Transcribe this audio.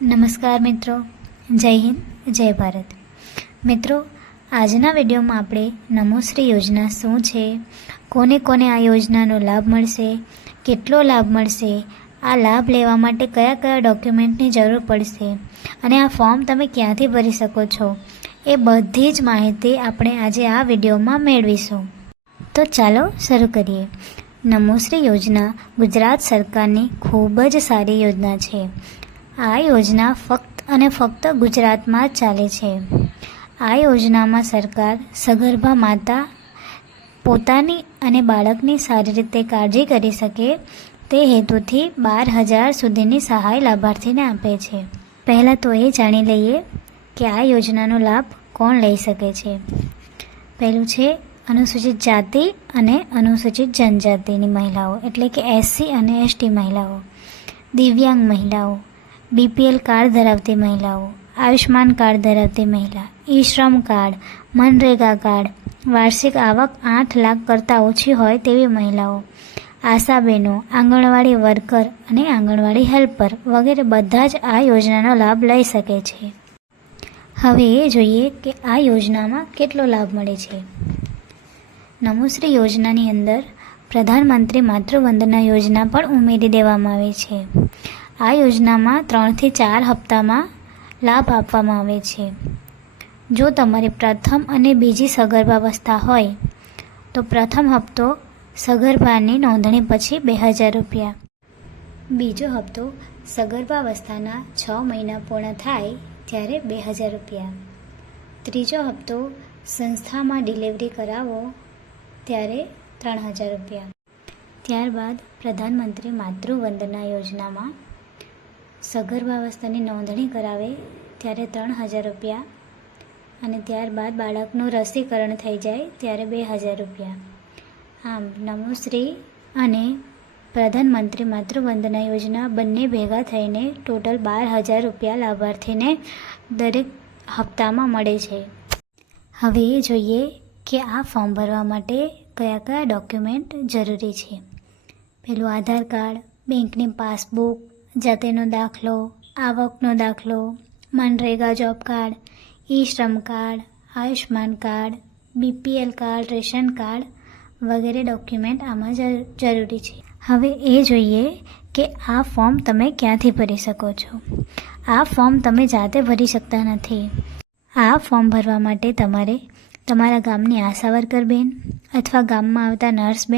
નમસ્કાર મિત્રો. જય હિન્દ, જય ભારત. મિત્રો, આજના વિડીયોમાં આપણે નમોશ્રી યોજના શું છે? કોને કોને આ યોજનાનો લાભ મળશે? કેટલો લાભ મળશે? આ લાભ લેવા માટે કયા કયા ડોક્યુમેન્ટની જરૂર પડશે? અને આ ફોર્મ તમે ક્યાંથી ભરી શકો છો? એ બધી જ માહિતી આપણે આજે આ વિડીયોમાં મેળવીશું. તો ચાલો શરૂ કરીએ. નમોશ્રી યોજના ગુજરાત સરકારની ખૂબ જ સારી યોજના છે. આ યોજના ફક્ત અને ફક્ત ગુજરાતમાં જ ચાલે છે. આ યોજનામાં સરકાર સગર્ભા માતા પોતાની અને બાળકની સારી રીતે કાળજી કરી શકે તે હેતુથી બાર હજાર સુધીની સહાય લાભાર્થીને આપે છે. પહેલાં તો એ જાણી લઈએ કે આ યોજનાનો લાભ કોણ લઈ શકે છે. પહેલું છે અનુસૂચિત જાતિ અને અનુસૂચિત જનજાતિની મહિલાઓ, એટલે કે એસસી અને એસટી મહિલાઓ, દિવ્યાંગ મહિલાઓ બીપીએલ કાર્ડ ધરાવતી મહિલાઓ આયુષ્માન કાર્ડ ધરાવતી મહિલા, ઈ શ્રમ કાર્ડ મનરેગા કાર્ડ વાર્ષિક આવક આઠ લાખ કરતાં ઓછી હોય તેવી મહિલાઓ આશાબહેનો આંગણવાડી વર્કર અને આંગણવાડી હેલ્પર વગેરે બધા જ આ યોજનાનો લાભ લઈ શકે છે. હવે એ જોઈએ કે આ યોજનામાં કેટલો લાભ મળે છે. નમોશ્રી યોજનાની અંદર પ્રધાનમંત્રી માતૃવંદના યોજના પણ ઉમેરી દેવામાં આવે છે. આ યોજનામાં ત્રણથી ચાર હપ્તામાં લાભ આપવામાં આવે છે. જો તમારી પ્રથમ અને બીજી સગર્ભાવસ્થા હોય, તો પ્રથમ હપ્તો સગર્ભાની નોંધણી પછી બે હજાર રૂપિયા. બીજો હપ્તો સગર્ભાવસ્થાના છ મહિના પૂર્ણ થાય ત્યારે બે હજાર રૂપિયા. ત્રીજો હપ્તો સંસ્થામાં ડિલિવરી કરાવો ત્યારે ત્રણ હજાર રૂપિયા. ત્યારબાદ પ્રધાનમંત્રી માતૃવંદના યોજનામાં સગર્ભાવસ્થાની નોંધણી કરાવે ત્યારે ત્રણ હજાર રૂપિયા અને ત્યારબાદ બાળકનું રસીકરણ થઈ જાય ત્યારે બે હજાર રૂપિયા. આમ નમોશ્રી અને પ્રધાનમંત્રી માતૃવંદના યોજના બંને ભેગા થઈને ટોટલ બાર હજાર રૂપિયા લાભાર્થીને દરેક હપ્તામાં મળે છે. હવે એ જોઈએ કે આ ફોર્મ ભરવા માટે કયા કયા ડોક્યુમેન્ટ જરૂરી છે. પેલું આધાર કાર્ડ, બેંકની પાસબુક જાતિનો દાખલો, આવકનો દાખલો, MNREGA job card, E Shram card Ayushman card, BPL card, ration card વગેરે ડોક્યુમેન્ટ આમાં જરૂરી છે. હવે એ જોઈએ કે આ ફોર્મ તમે ક્યાંથી ભરી શકો છો. આ ફોર્મ તમે જાતે ભરી શકતા નથી. આ ફોર્મ ભરવા માટે તમારે તમારા ગામની આશા વર્કર બેન અથવા ગામમાં આવતા નર્સ બેન